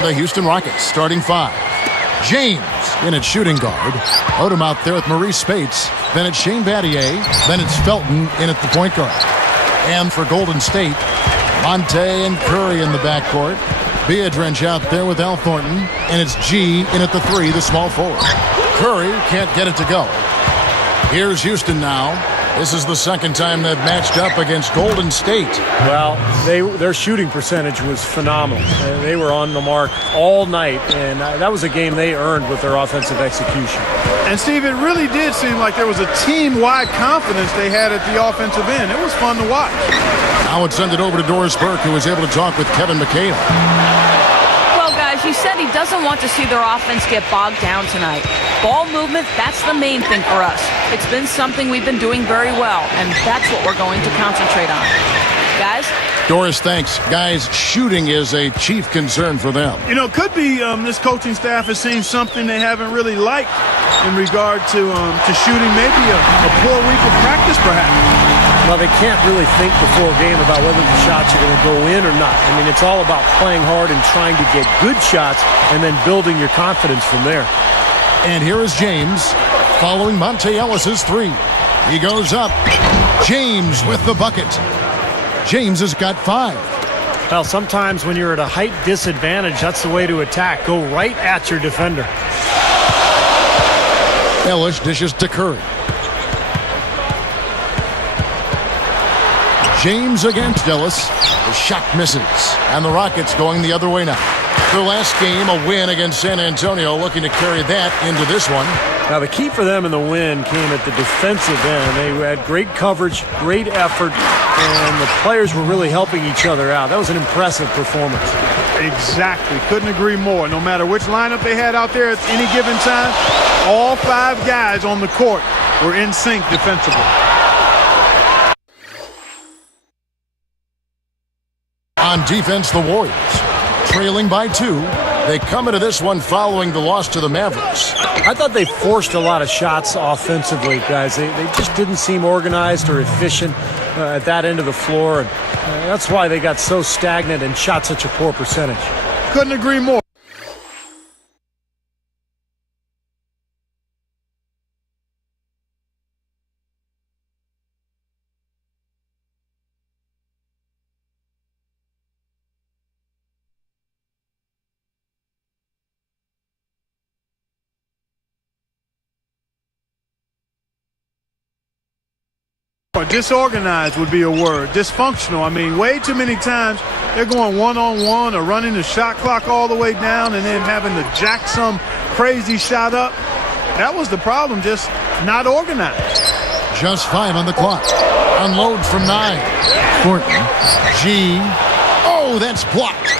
The Houston Rockets starting five. James in at shooting guard. Odom out there with Maurice Spates. Then it's Shane Battier. Then it's Felton in at the point guard. And for Golden State, Monte and Curry in the backcourt. Biedrins out there with Al Thornton. And it's G in at the three, the small forward. Curry can't get it to go. Here's Houston now. This is the second time they've matched up against Golden State. Well, their shooting percentage was phenomenal. They were on the mark all night, and that was a game they earned with their offensive execution. And, Steve, it really did seem like there was a team-wide confidence they had at the offensive end. It was fun to watch. Now it's send it over to Doris Burke, who was able to talk with Kevin McHale. Well, guys, he said he doesn't want to see their offense get bogged down tonight. Ball movement, that's the main thing for us. It's been something we've been doing very well, and that's what we're going to concentrate on. Guys? Doris, thanks. Guys, shooting is a chief concern for them. You know, it could be this coaching staff has seen something they haven't really liked in regard to shooting. Maybe a poor week of practice, perhaps. Well, they can't really think before a game about whether the shots are going to go in or not. I mean, it's all about playing hard and trying to get good shots and then building your confidence from there. And here is James following Monte Ellis's three. He goes up. James with the bucket. James has got five. Well, sometimes when you're at a height disadvantage, that's the way to attack. Go right at your defender. Ellis dishes to Curry. James against Ellis. The shot misses. And the Rockets going the other way now. Their last game, a win against San Antonio, looking to carry that into this one. Now, the key for them in the win came at the defensive end. They had great coverage, great effort, and the players were really helping each other out. That was an impressive performance. Exactly. Couldn't agree more. No matter which lineup they had out there at any given time, all five guys on the court were in sync defensively. On defense, the Warriors trailing by 2. They come into this one following the loss to the Mavericks. I thought they forced a lot of shots offensively, guys. They just didn't seem organized or efficient at that end of the floor. And that's why they got so stagnant and shot such a poor percentage. Couldn't agree more. Disorganized would be a word. Dysfunctional. I mean, way too many times they're going one-on-one or running the shot clock all the way down and then having to jack some crazy shot up. That was the problem, just not organized. Just 5 on the clock. Unload from 9. Thornton. G. Oh, that's blocked.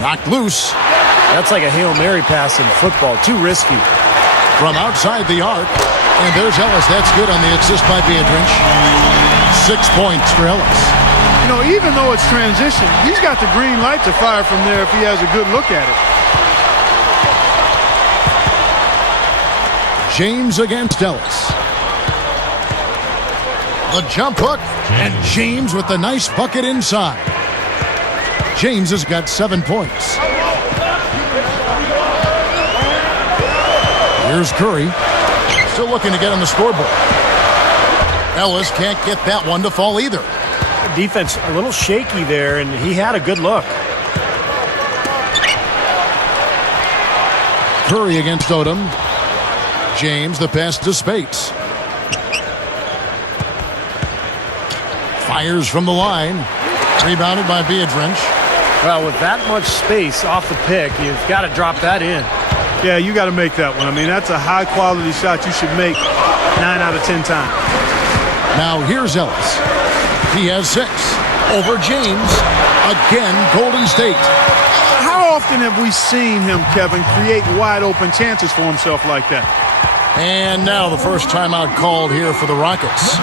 Knocked loose. That's like a Hail Mary pass in football. Too risky. From outside the arc. And there's Ellis. That's good on the assist by Biedrins. 6 points for Ellis. You know, even though it's transition, he's got the green light to fire from there if he has a good look at it. James against Ellis. The jump hook. And James with the nice bucket inside. James has got 7 points. Here's Curry. Still looking to get on the scoreboard. Ellis can't get that one to fall either. Defense a little shaky there, and he had a good look. Curry against Odom. James, the pass to Spates. Fires from the line. Rebounded by Biedrins. Well, with that much space off the pick, you've got to drop that in. Yeah, you got to make that one. I mean, that's a high-quality shot you should make 9 out of 10 times. Now here's Ellis. He has 6. Over James. Again, Golden State. How often have we seen him, Kevin, create wide-open chances for himself like that? And now the first timeout called here for the Rockets.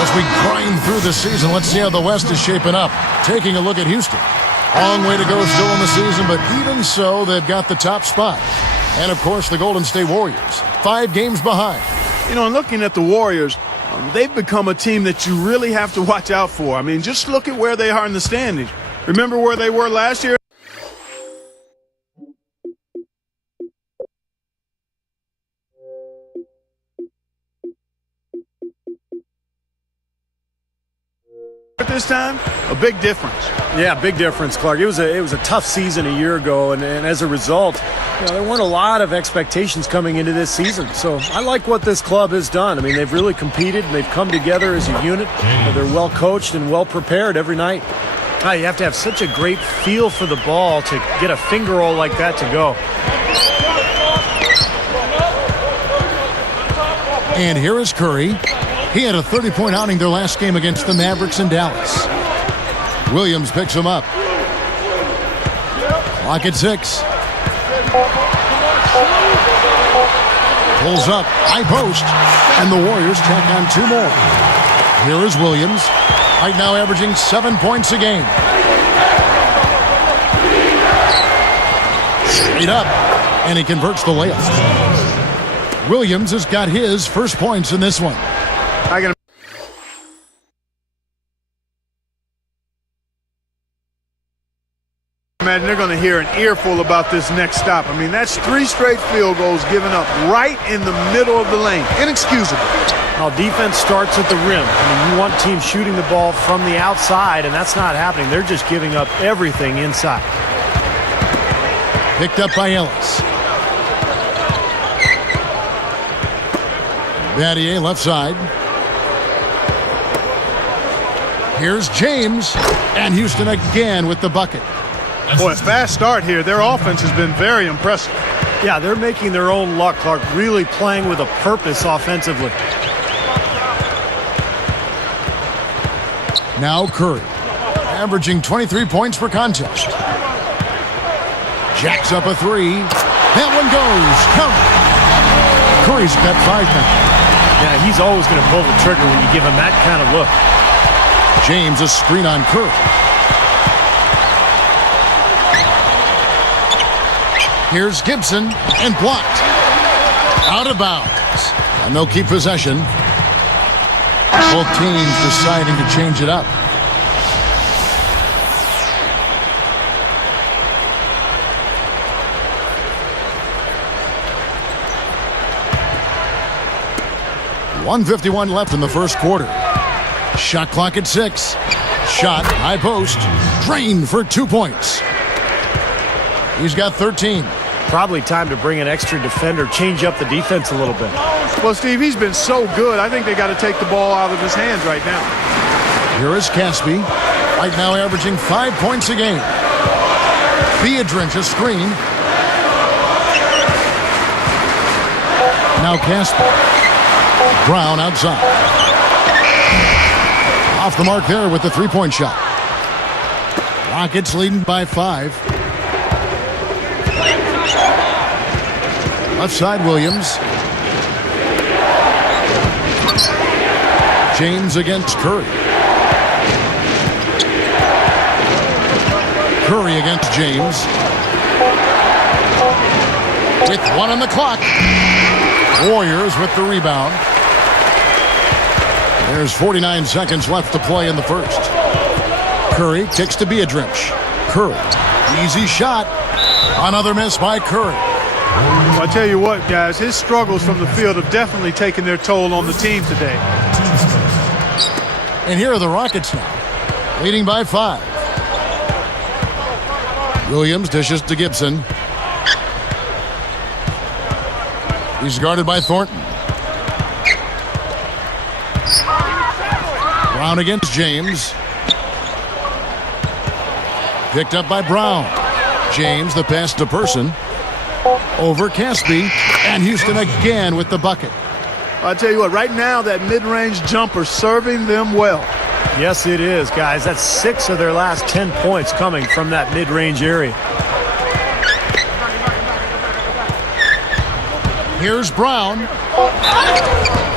As we grind through the season, let's see how the West is shaping up. Taking a look at Houston. Long way to go still in the season, but even so, they've got the top spot. And, of course, the Golden State Warriors, 5 games behind. You know, and looking at the Warriors, they've become a team that you really have to watch out for. I mean, just look at where they are in the standings. Remember where they were last year? At this time, a big difference. Yeah, big difference, Clark. It was a tough season a year ago, and as a result, there weren't a lot of expectations coming into this season. So I like what this club has done. I mean, they've really competed, and they've come together as a unit. They're well coached and well prepared every night. You have to have such a great feel for the ball to get a finger roll like that to go. And here is Curry. He had a 30-point outing their last game against the Mavericks in Dallas. Williams picks him up. Clock at 6. Pulls up, high post, and the Warriors tack on 2 more. Here is Williams, right now averaging 7 points a game. Straight up, and he converts the layup. Williams has got his first points in this one. I can imagine they're going to hear an earful about this next stop. I mean, that's 3 straight field goals given up right in the middle of the lane. Inexcusable. Now, defense starts at the rim. I mean, you want teams shooting the ball from the outside, and that's not happening. They're just giving up everything inside. Picked up by Ellis. Battier left side. Here's James, and Houston again with the bucket. Boy, a fast start here. Their offense has been very impressive. Yeah, they're making their own luck, Clark, really playing with a purpose offensively. Now Curry, averaging 23 points per contest. Jacks up a 3. That one goes. Count. Curry's got 5 now. Yeah, he's always going to pull the trigger when you give him that kind of look. James a screen on Curry. Here's Gibson, and blocked. Out of bounds. And they'll keep possession. Both teams deciding to change it up. .151 left in the first quarter. Shot clock at 6. Shot, high post, drained for 2 points. He's got 13. Probably time to bring an extra defender, change up the defense a little bit. Well, Steve, he's been so good. I think they got to take the ball out of his hands right now. Here is Caspi, right now averaging 5 points a game. Beadrinch a screen. Now Caspi. Brown outside. Off the mark there with the 3-point shot. Rockets leading by 5. Left side, Williams. James against Curry. Curry against James. With 1 on the clock. Warriors with the rebound. There's 49 seconds left to play in the first. Curry kicks to Beadrinch. Curry, easy shot. Another miss by Curry. Well, I tell you what, guys, his struggles from the field have definitely taken their toll on the team today. And here are the Rockets now, leading by 5. Williams dishes to Gibson. He's guarded by Thornton. Brown against James. Picked up by Brown. James, the pass to Person. Over Caspi. And Houston again with the bucket. I tell you what, right now that mid-range jumper serving them well. Yes, it is, guys. That's 6 of their last 10 points coming from that mid-range area. Here's Brown.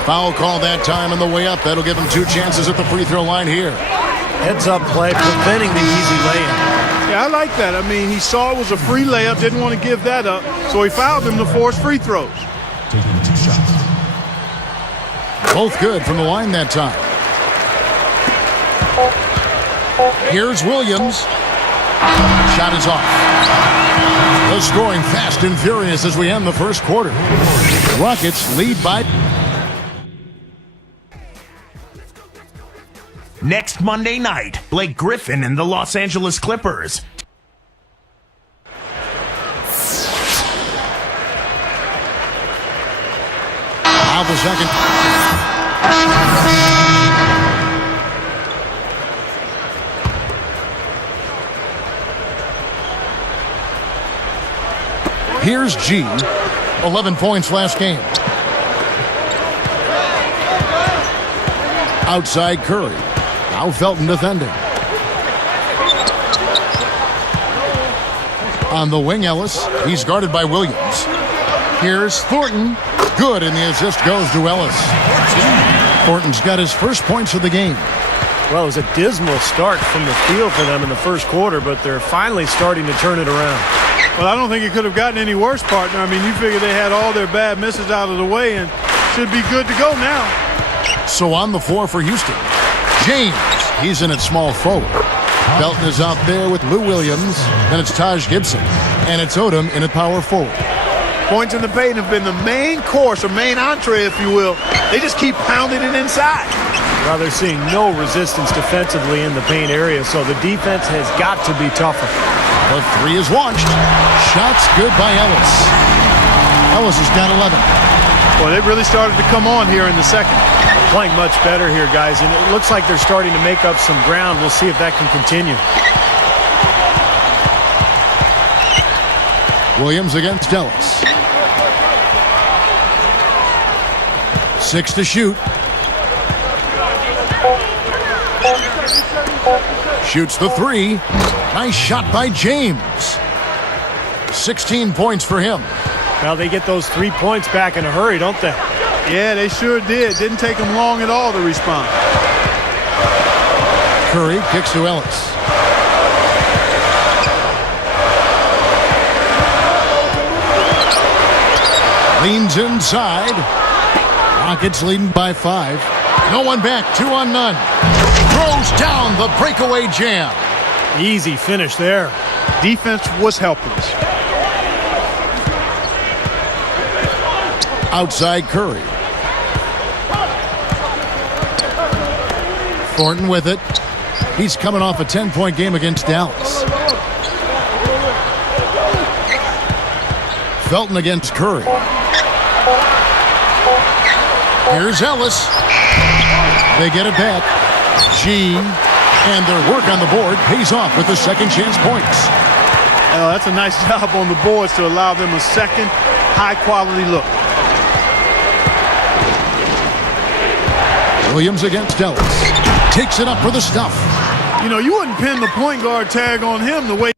Foul call that time on the way up. That'll give him 2 chances at the free throw line here. Heads-up play, preventing the easy lay-in. Yeah, I like that. I mean, he saw it was a free layup, didn't want to give that up, so he fouled him to force free throws. Taking 2 shots. Both good from the line that time. Here's Williams. Shot is off. The scoring fast and furious as we end the first quarter. Rockets lead by... Next Monday night, Blake Griffin and the Los Angeles Clippers. Now the second. Here's G. 11 points last game. Outside Curry. Now Felton defending. On the wing, Ellis. He's guarded by Williams. Here's Thornton. Good, and the assist goes to Ellis. Thornton's got his first points of the game. Well, it was a dismal start from the field for them in the first quarter, but they're finally starting to turn it around. Well, I don't think it could have gotten any worse, partner. I mean, you figure they had all their bad misses out of the way and should be good to go now. So on the floor for Houston, James. He's in at small forward. Felton is out there with Lou Williams. Then it's Taj Gibson. And it's Odom in at power forward. Points in the paint have been the main course, or main entree, if you will. They just keep pounding it inside. Well, they're seeing no resistance defensively in the paint area, so the defense has got to be tougher. The three is launched. Shots good by Ellis. Ellis has got 11. Well, they really started to come on here in the second. Playing much better here, guys, and it looks like they're starting to make up some ground. We'll see if that can continue. Williams against Ellis. 6 to shoot. Shoots the three. Nice shot by James. 16 points for him. Now they get those 3 points back in a hurry, don't they? Yeah, they sure did. Didn't take them long at all to respond. Curry kicks to Ellis. Leans inside. Rockets leading by 5. No one back. 2 on none. Throws down the breakaway jam. Easy finish there. Defense was helpless. Outside Curry. Thornton with it. He's coming off a 10-point game against Dallas. Felton against Curry. Here's Ellis. They get it back. G. And their work on the board pays off with the second chance points. Oh, that's a nice job on the boards to allow them a second high-quality look. Williams against Ellis. Takes it up for the stuff. You know, you wouldn't pin the point guard tag on him the way